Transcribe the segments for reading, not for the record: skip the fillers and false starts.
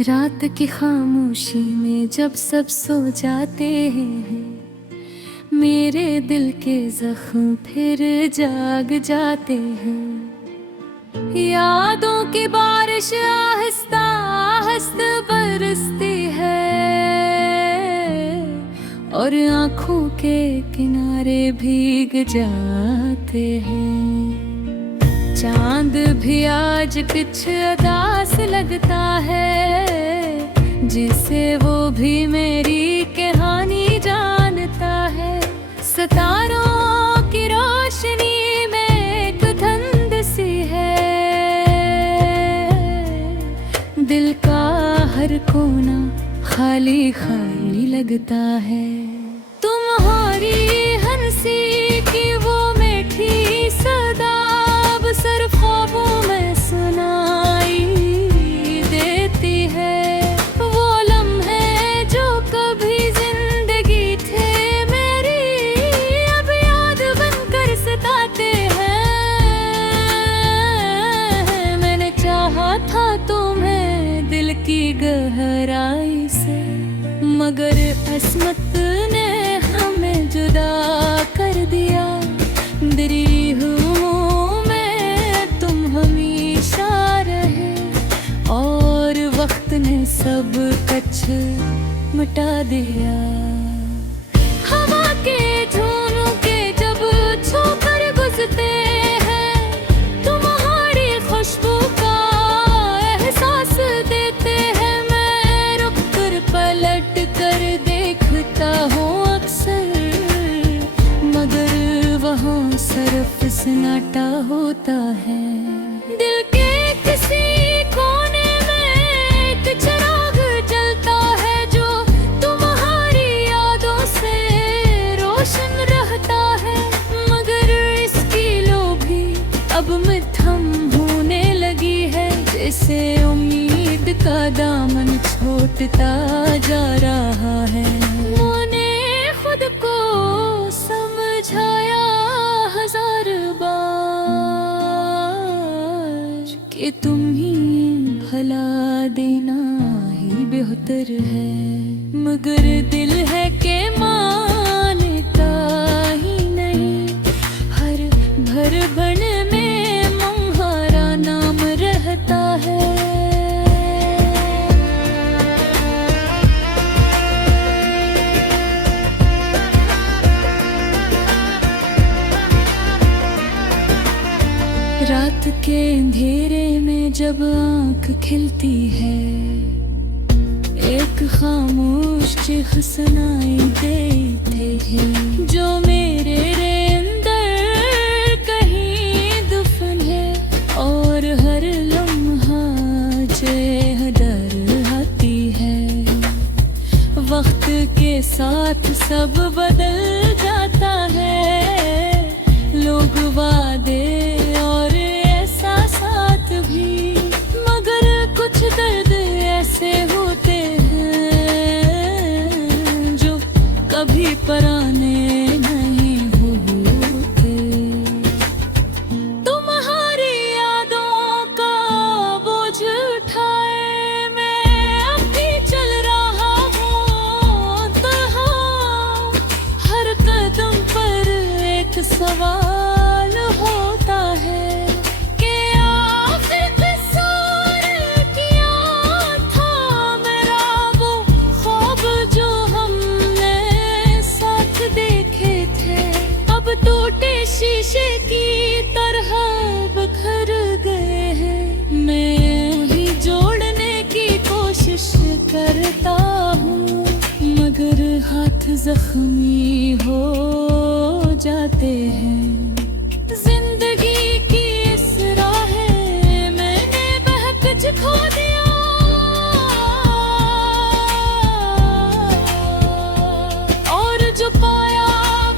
रात की खामोशी में जब सब सो जाते हैं, मेरे दिल के जख्म फिर जाग जाते हैं। यादों की बारिश आहिस्ता आहिस्ता बरसती है और आंखों के किनारे भीग जाते हैं। चांद भी आज कुछ उदास लगता है, जिसे वो भी मेरी कहानी जानता है। सितारों की रोशनी में एक धुंध सी है, दिल का हर कोना खाली खाली लगता है। तुम्हारी हंसी की वो मीठी सदा सर ख्वाबों में सुनाई देती है। वो लम्हे जो कभी जिंदगी थे मेरी, अब याद बनकर सताते हैं। मैंने चाहा था तुम्हें दिल की गहराई से, मगर किस्मत ने हमें जुदा कर दिया। तेरी वक्त ने सब कुछ मिटा दिया। हवा के झोंके जब छूकर गुजरते हैं, तुम्हारी खुशबू का एहसास देते हैं। मैं रुक कर पलट कर देखता हूँ अक्सर, मगर वहाँ सिर्फ सन्नाटा होता है। दिल के किसी कोने चिराग जलता है जो तुम्हारी यादों से रोशन रहता है, मगर इसकी लो भी अब मध्यम होने लगी है। जैसे उम्मीद का दामन छोटता जा रहा है। मैंने खुद को समझाया हजार बार कि तुम ही भला देना ही बेहतर है, मगर दिल है के मानता ही नहीं। हर भर बन में तुम्हारा नाम रहता है। रात के अंधेरे में जब आँख खिलती है, एक खामोश चीख सुनाई देते हैं, जो मेरे अंदर कहीं दफन है। और हर लम्हा चेहरा आती है। वक्त के साथ सब बदल जाता है, लोग वादे और एहसास भी, मगर कुछ दर्द ऐसे होते हैं जो कभी पुराने नहीं होते। तुम्हारी यादों का बोझ उठाए मैं अब भी चल रहा हूँ तन्हा। हर कदम पर एक सवाल होता है कि आखिर कसूर किया था मेरा वो ख्वाब जो हमने साथ देखे थे। अब टूटे शीशे की तरह बिखर गए हैं। मैं ही जोड़ने की कोशिश करता हूँ, मगर हाथ जख्मी हो जाते हैं। जिंदगी की इस राहें मैंने बहकुछ खो दिया, और जो पाया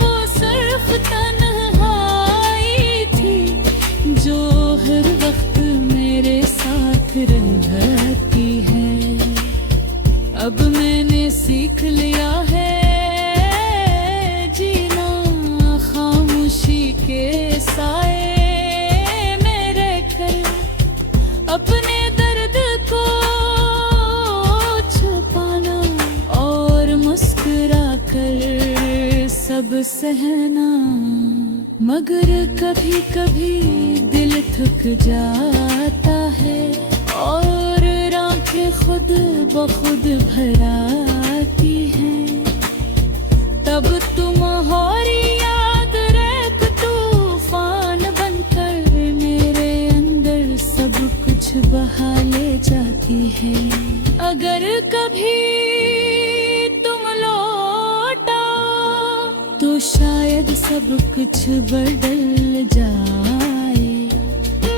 वो सिर्फ तन्हाई थी, जो हर वक्त मेरे साथ रहती है। अब मैंने सीख लिया है जीना बनकर सब सहना, मगर कभी कभी दिल थक जाता है और आंखें खुद ब खुद भर आती हैं। तब तुम्हारी याद रेत तूफान बनकर मेरे अंदर सब कुछ बहा ले जाती है। अगर कभी तुम लौटा तो शायद सब कुछ बदल जाए,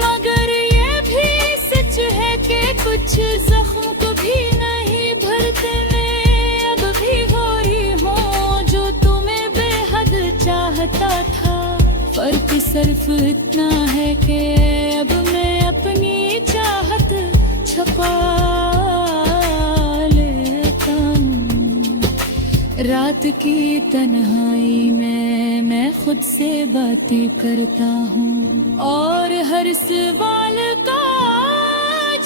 मगर ये भी सच है कि कुछ जख्म कभी नहीं भरते। मैं अब भी हो रही हूँ जो तुम्हें बेहद चाहता था। फर्क सिर्फ इतना है कि अब मैं अपनी चाहत छुपा लेता हूँ। रात की तन्हाई में मैं खुद से बातें करता हूँ और हर सवाल का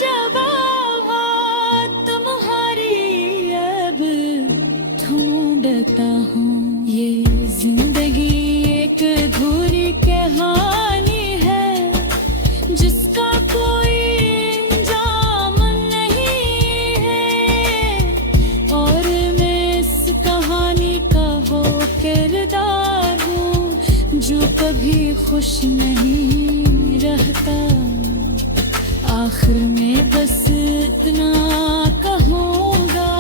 जवाब तुम्हारी अब ढूंढता हूँ। ये जिंदगी एक अधूरी कहानी है जिसका कोई इंजाम नहीं है, और मैं इस कहानी का वो किरदार हूँ जो कभी खुश नहीं रहता। आखिर में बस इतना कहूँगा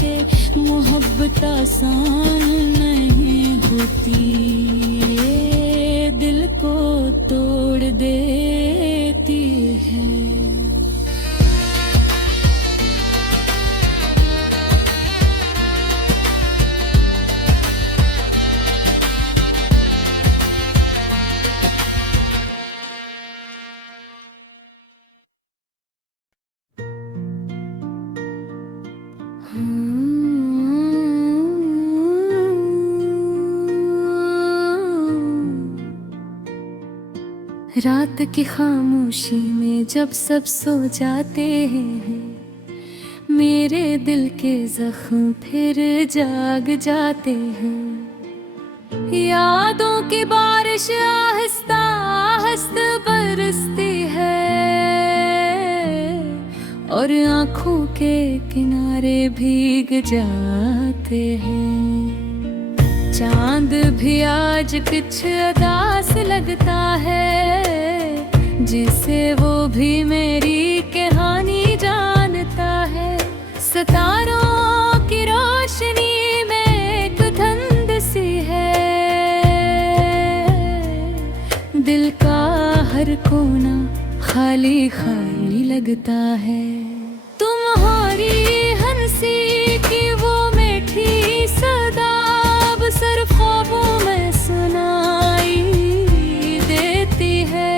कि मोहब्बत आसान नहीं होती, ये दिल को तोड़ देती है। रात की खामोशी में जब सब सो जाते हैं, मेरे दिल के जख्म फिर जाग जाते हैं। यादों की बारिश आहिस्ता आहिस्ता बरसती है और आँखों के किनारे भीग जाते हैं। चांद भी आज कुछ उदास लगता है, जिसे वो भी मेरी कहानी जानता है। सितारों की रोशनी में एक धुंध सी है, दिल का हर कोना खाली खाली लगता है। तुम्हारी हंसी की वो मीठी सदा सर ख्वाबों में सुनाई देती है।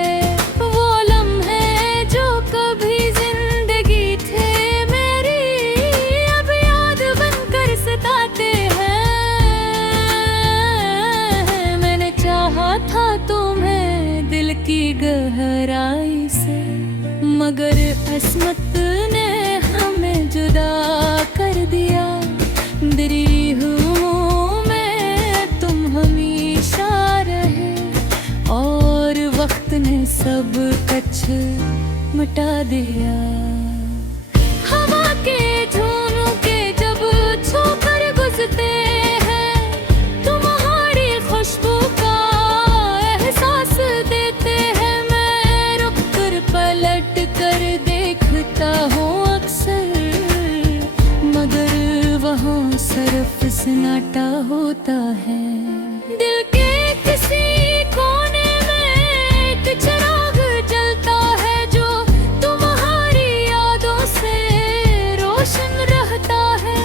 वो लम्हे जो कभी जिंदगी थे मेरी, अब याद बनकर सताते हैं। मैंने चाहा था तुम्हें दिल की गहराई से, मगर किस्मत ने हमें जुदा कर दिया। दरी हूँ वक्त ने सब कुछ मिटा दिया। हवा के झोंके जब छूकर गुजरते हैं, तुम्हारी खुशबू का एहसास देते हैं। मैं रुक कर पलट कर देखता हूँ अक्सर, मगर वहाँ सिर्फ सन्नाटा होता है। दिल के किसी चिराग जलता है जो तुम्हारी यादों से रोशन रहता है,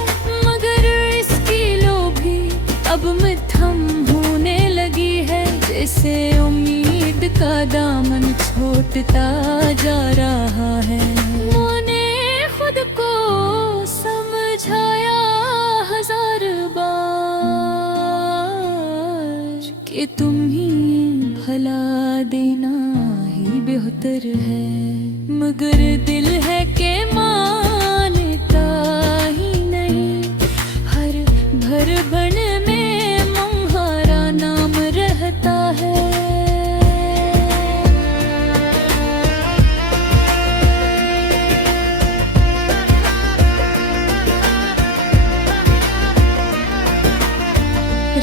मगर इसकी लो भी अब मध्यम होने लगी है। जैसे उम्मीद का दामन छोटता जा रहा है। मैंने खुद को समझाया हजार बार कि तुम ही भला देना ही बेहतर है, मगर दिल है कि मानता ही नहीं। हर भर बन में तुम्हारा नाम रहता है।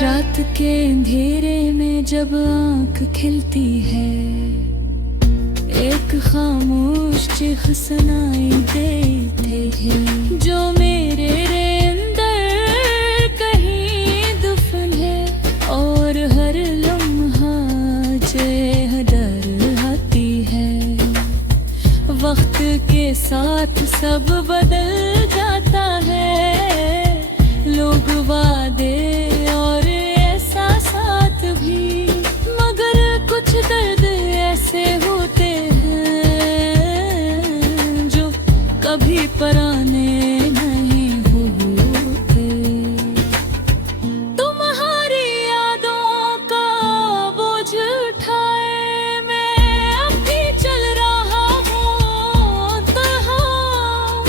रात के अंधेरे में जब आँख खिलती है, एक खामोश चिख सुनाई देते हैं, जो मेरे अंदर कहीं दफन है। और हर लम्हा जे डर आती है, वक्त के साथ सब बदल जाता है। लोग वादे और एहसासात भी, मगर कुछ दर्द ऐसे होते हैं जो कभी पराने नहीं होते। तुम्हारी यादों का बोझ उठाए मैं अब भी चल रहा हूँ तहाँ।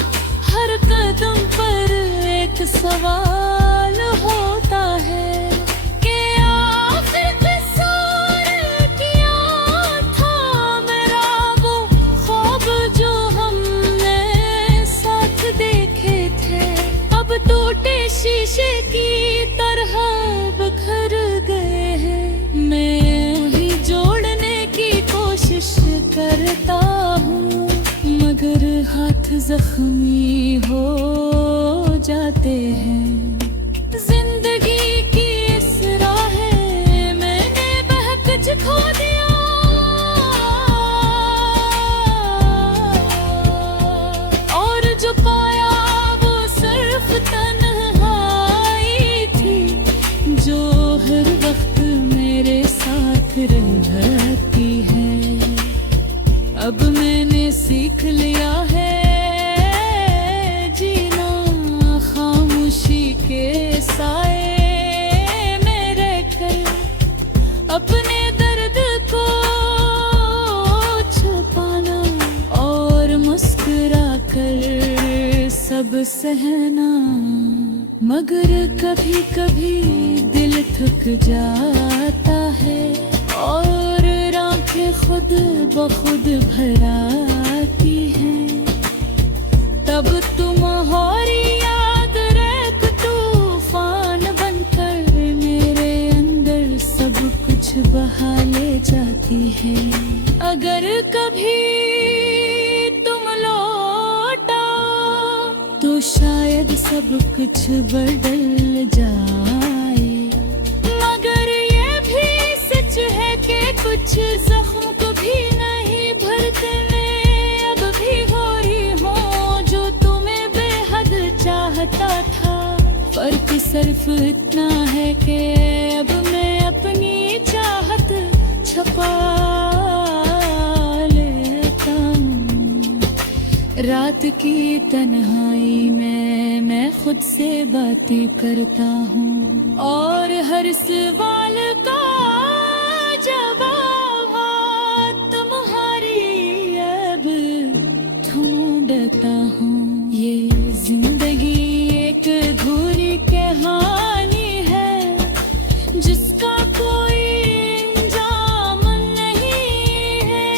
हर कदम पर एक सवाल होता है कि आखिर कसूर किया था मेरा वो ख्वाब जो हमने साथ देखे थे। अब टूटे शीशे की तरह बिखर गए हैं। मैं ही जोड़ने की कोशिश करता हूँ, मगर हाथ जख्मी हो जाते हैं। जिंदगी की इस राह मैंने बहक खो दिया, और जो पाया वो सिर्फ तन्हाई थी, जो हर वक्त मेरे साथ रहती है। अब मैंने सीख लिया है जीना खामोशी के साए में रहकर, अपने दर्द को छुपाना और मुस्कुरा कर सब सहना। मगर कभी कभी दिल थक जाता है और आंखें खुद ब खुद भर आती हैं। तब तुम्हारी याद रेख तूफान बनकर मेरे अंदर सब कुछ बहा ले जाती है। अगर कभी तुम लौटा तो शायद सब कुछ बदल जाए, मगर ये भी सच है कि कुछ जख्म कभी नहीं भरते। मैं अब भी हो रही हूँ जो तुम्हें बेहद चाहता था। फर्क सिर्फ इतना है कि अब मैं अपनी चाहत छुपा लेता हूँ। रात की तन्हाई में मैं खुद से बातें करता हूँ, और हर सवाल का जवाब तुम्हारी अब ढूंढता हूँ। ये जिंदगी एक अधूरी कहानी है जिसका कोई इंजाम नहीं है,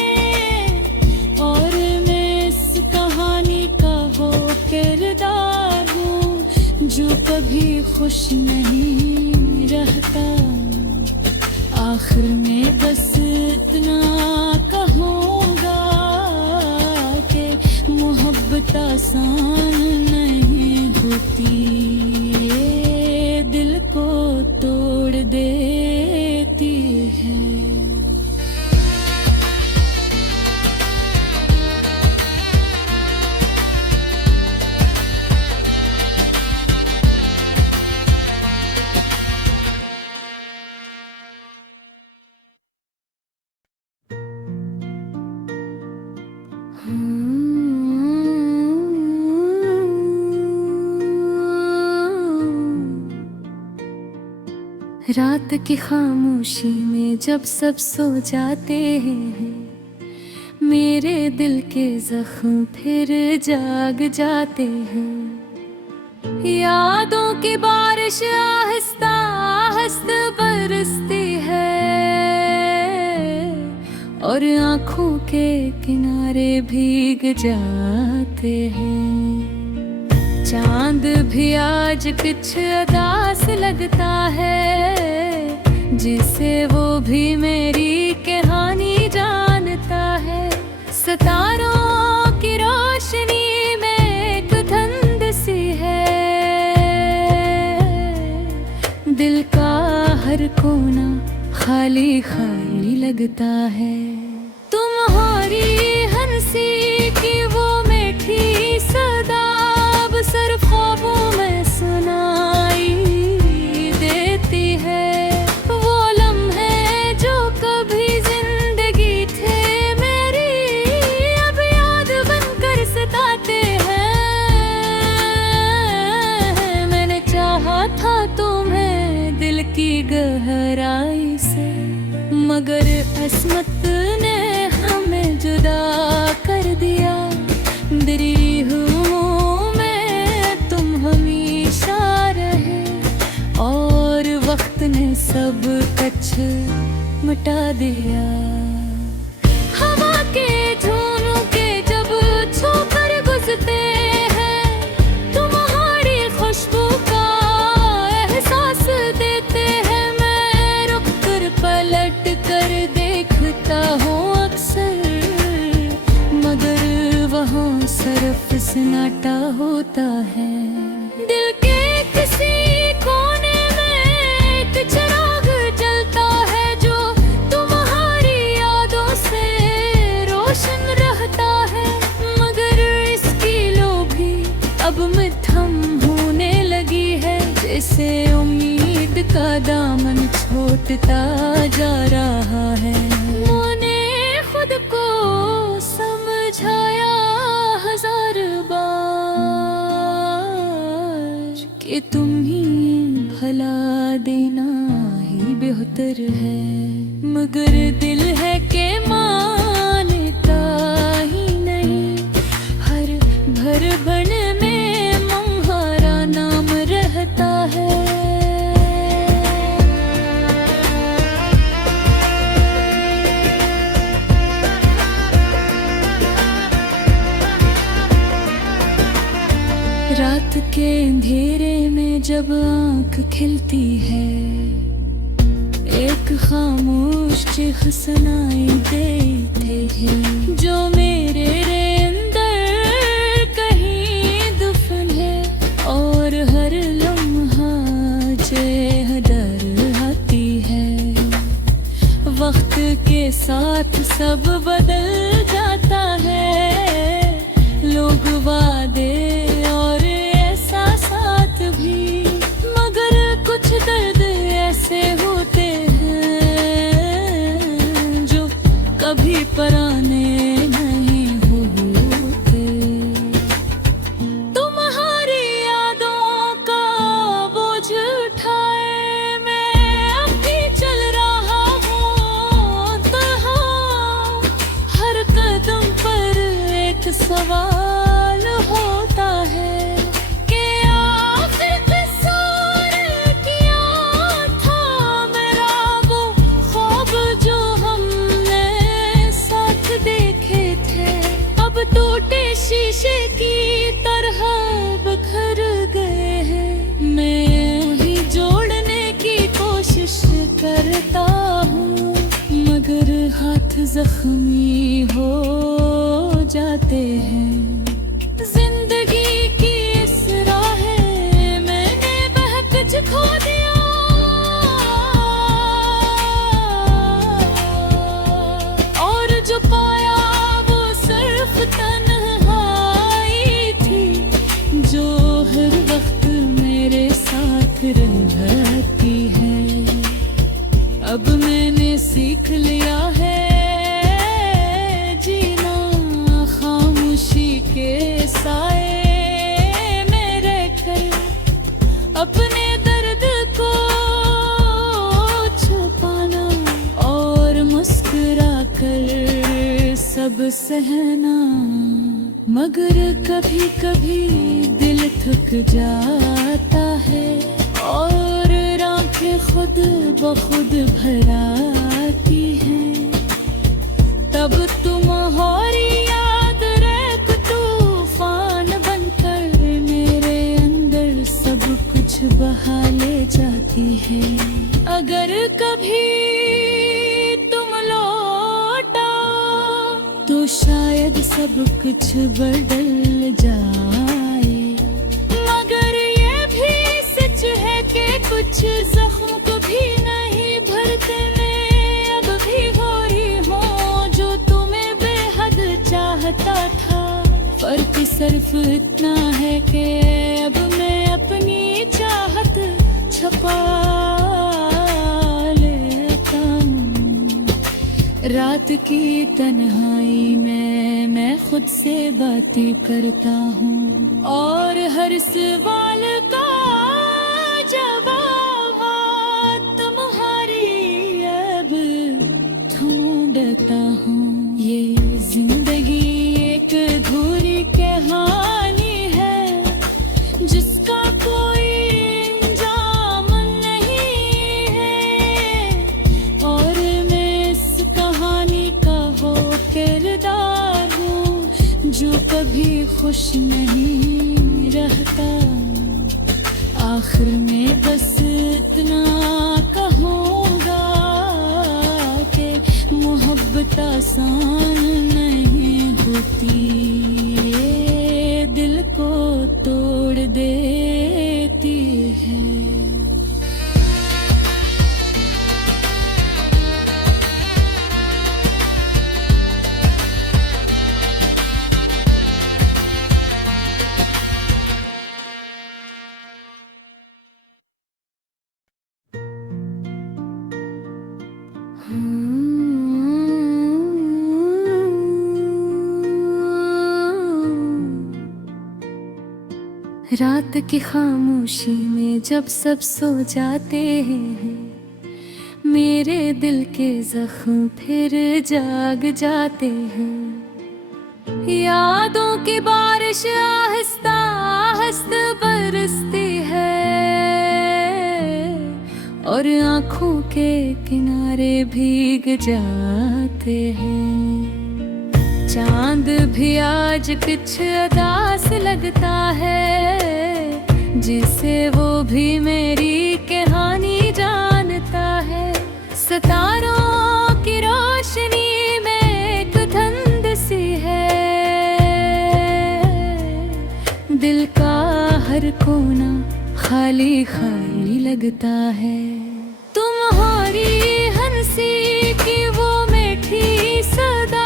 और मैं इस कहानी का वो किरदार हूँ जो कभी खुश नहीं रहता। आखिर में बस इतना कहूँगा कि मोहब्बत आसान नहीं होती, ये दिल को तोड़ देती है। रात की खामोशी में जब सब सो जाते हैं, मेरे दिल के जख्म फिर जाग जाते हैं। यादों की बारिश आहिस्ता और आँखों के किनारे भीग जाते हैं। चांद भी आज कुछ उदास लगता है, जिसे वो भी मेरी कहानी जानता है। सितारों की रोशनी में एक धुंध सी है, दिल का हर कोना खाली खाली लगता है। तुम्हारी हंसी की वो मीठी सदा अब सिर्फ ख्वाबों में सुनाई देती है। वो लम्हे जो कभी जिंदगी थे मेरी, अब याद बनकर सताते हैं। मैंने चाहा था तुम्हें दिल की गहराई से, मगर किस्मत ने हमें जुदा कर दिया। मेरी रूहों में तुम हमेशा रहे, और वक्त ने सब कुछ मिटा दिया। हवा के झोंके जब छूकर गुजरते हैं, तुम्हारी खुशबू का एहसास देते हैं। मैं रुक कर पलट कर देखता हूँ अक्सर, मगर वहाँ सिर्फ सन्नाटा होता है। दिल के किसी कोने में एक चिराग जलता है, जो तुम्हारी यादों से रोशन रहता है। मगर इसकी लो भी अब मध्यम होने लगी है, जैसे उम्मीद का दामन छूटता जा रहा है। मैंने खुद को समझाया हजार बार कि तुम ही भला देना ही बेहतर है, मगर दिल है कि मानता ही नहीं। हर भर बन में तुम्हारा नाम रहता है। रात के अंधेरे में जब आँख खिलती है, एक खामोश चीख सुनाई देते हैं, जो मेरे अंदर कहीं दफन है। और हर लम्हा चेहरा आती है। वक्त के साथ सब बदल जाता है, लोग वादे और एहसास भी, मगर कुछ दर्द ऐसे होते हैं जो कभी पुराने नहीं होते। तुम्हारी यादों का बोझ उठाए मैं अब भी चल रहा हूँ तहाँ। हर कदम पर एक सवाल होता है कि आखिर कसूर किया था मेरा, वो ख्वाब जो हमने साथ देखे थे अब टूटे शीशे की तरह बिखर गए हैं। मैं ही जोड़ने की कोशिश करता हूँ, मगर हाथ जख्मी हो जाते हैं। जिंदगी की इस राह मैंने बहक खो दिया, और जो पाया वो सिर्फ तन्हाई थी, जो हर वक्त मेरे साथ रहती है। अब मैंने सीख लिया है जीना खामोशी के साए में रहकर, अपने दर्द को छुपाना और मुस्कुरा कर सब सहना। मगर कभी कभी दिल थक जाता है, और आंखें खुद ब खुद भर आती हैं। अब तुम्हारी याद रेख तूफान बनकर मेरे अंदर सब कुछ बहा ले जाती है। अगर कभी तुम लौटा तो शायद सब कुछ बदल जाए, मगर ये भी सच है कि कुछ जख्म कभी नहीं भरते। मैं अब भी हो रही हूँ जो तुम्हें बेहद चाहता था। फर्क सिर्फ इतना है कि अब मैं अपनी चाहत छुपा लेता हूँ। रात की तन्हाई में मैं खुद से बातें करता हूँ और हर सवाल का जवाब तुम्हारी अब ढूंढता हूँ। ये जिंदगी एक अधूरी कहानी है जिसका कोई इंजाम नहीं है, और मैं इस कहानी का वो किरदार हूँ जो कभी खुश नहीं रहता। आखिर में बस इतना कहूँगा कि मोहब्बत आसान नहीं होती, ये दिल को तोड़ देती है। रात की खामोशी में जब सब सो जाते हैं, मेरे दिल के जख्म फिर जाग जाते हैं। यादों की बारिश आहिस्ता आहिस्ता बरसती है और आँखों के किनारे भीग जाते हैं। चांद भी आज कुछ उदास लगता है, जिसे वो भी मेरी कहानी जानता है। सितारों की रोशनी में एक धुंध सी है, दिल का हर कोना खाली खाली लगता है। तुम्हारी हंसी की वो मीठी सदा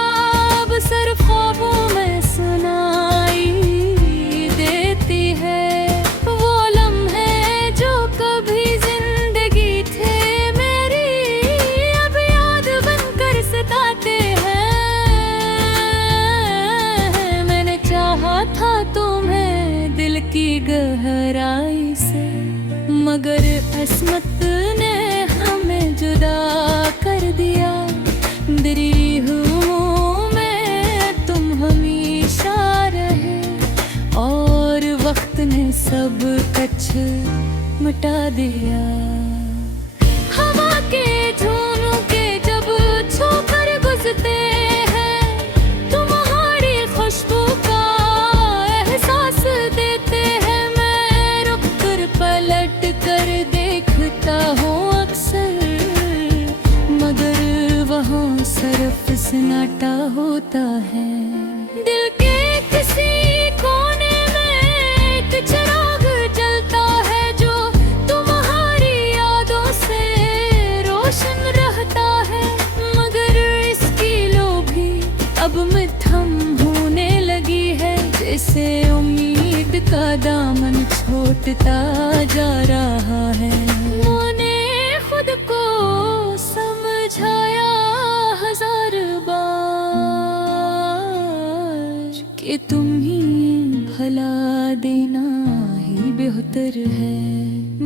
सर ख्वाबों में सुनाई देती है। वो लम्हे जो कभी जिंदगी थे मेरी, अब याद बनकर सताते हैं। मैंने चाहा था तुम्हें दिल की गहराई से, मगर किस्मत ने हमें जुदा कर दिया। मेरी हूँ मैं तुम हमेशा रहे, और वक्त ने सब कुछ मिटा दिया। हवा के झोंके जब छूकर गुजरते हैं, तुम्हारी खुशबू का एहसास देते हैं। मैं रुक कर पलट कर देखता हूँ अक्सर, मगर वहाँ सिर्फ सन्नाटा होता है। दिल के किसी कोने में एक चिराग जलता है जो तुम्हारी यादों से रोशन रहता है, मगर इसकी लो भी अब मध्यम होने लगी है। जैसे उम्मीद का दामन छोटता जा रहा है। मैंने खुद को समझाया हजार बार कि तुम ही भला देना ही बेहतर है,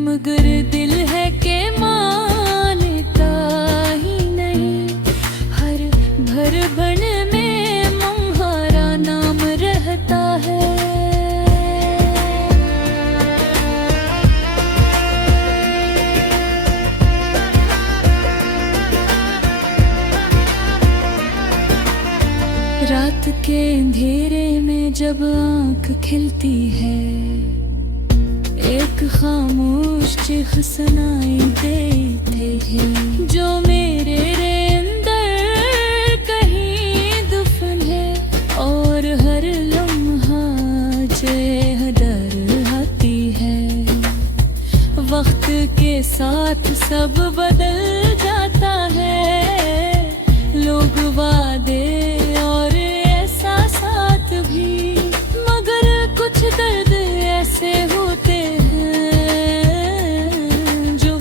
मगर दिल है कि मानता ही नहीं। हर भर बन में तुम्हारा नाम रहता है। के अंधेरे में जब आंख खिलती है, एक खामोश चीख सुनाई देती है, जो मेरे अंदर कहीं दफन है। और हर लम्हा जो दर आती है, वक्त के साथ सब बदल जाता है, लोग वादे और एहसासात भी, मगर कुछ दर्द ऐसे होते हैं जो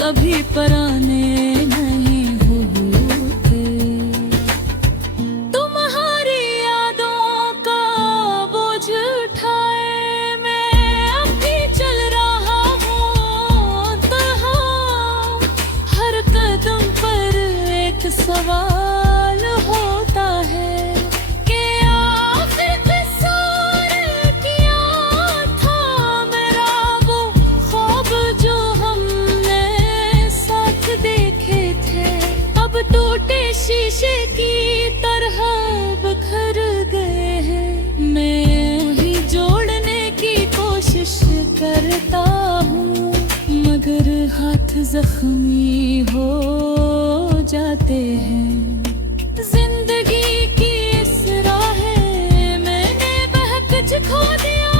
कभी पराने नहीं होते। तुम्हारी यादों का बोझ उठाए मैं अब भी चल रहा हूँ तन्हा, हर कदम पर एक सवाल होता है कि आखिर कसूर किया था मेरा, वो ख्वाब जो हमने साथ देखे थे, अब टूटे शीशे की तरह बिखर गए हैं। मैं ही जोड़ने की कोशिश करता हूँ, मगर हाथ जख्मी हो जाते हैं। जिंदगी की इस राह मैंने बहकुछ खो दिया,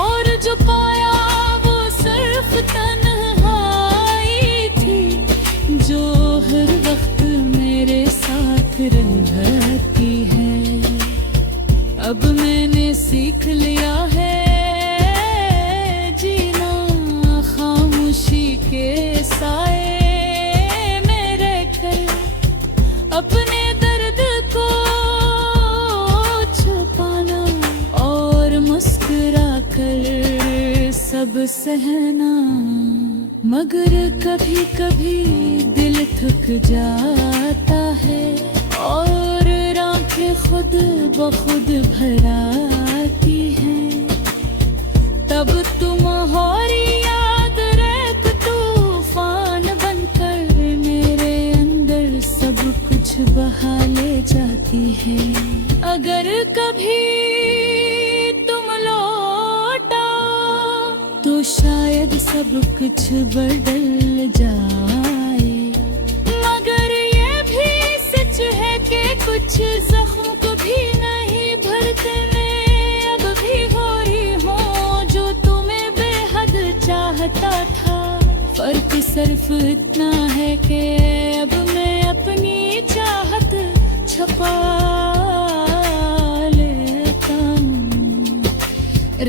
और जो पाया वो सिर्फ तन्हाई थी, जो हर वक्त मेरे साथ रहती है। अब मैंने सीख लिया है जीना खामोशी के साए में रहकर, अपने दर्द को छुपाना और मुस्कुरा कर सब सहना। मगर कभी कभी दिल थक जाता है और आंखें खुद ब खुद भर आती हैं, तब तुम्हारी याद रेत तूफान बनकर मेरे अंदर सब कुछ बहा ले जाती है। अगर कभी तुम लौटा तो शायद सब कुछ बदल जाए, मगर ये भी सच है कि कुछ जख्म को भी नहीं भरते। मैं अब भी हो रही हूँ जो तुम्हें बेहद चाहता था, फर्क सिर्फ इतना है कि अब मैं अपनी चाहत छुपा लेता हूँ।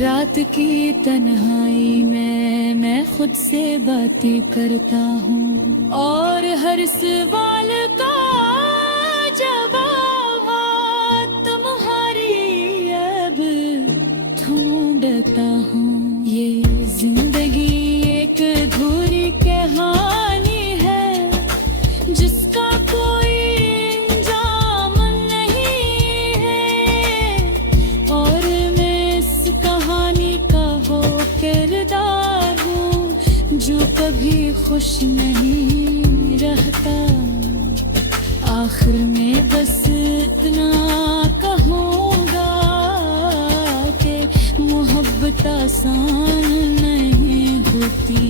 रात की तन्हाई में मैं खुद से बातें करता हूँ, और हर सवाल का जवाब तुम्हारी अब ढूंढता हूँ। ये जिंदगी एक अधूरी कहानी है जिसका कोई इंजाम नहीं है, और मैं इस कहानी का वो किरदार हूँ जो कभी खुश नहीं रहता। आखिर में बस इतना कहूँगा कि मोहब्बत आसान नहीं होती।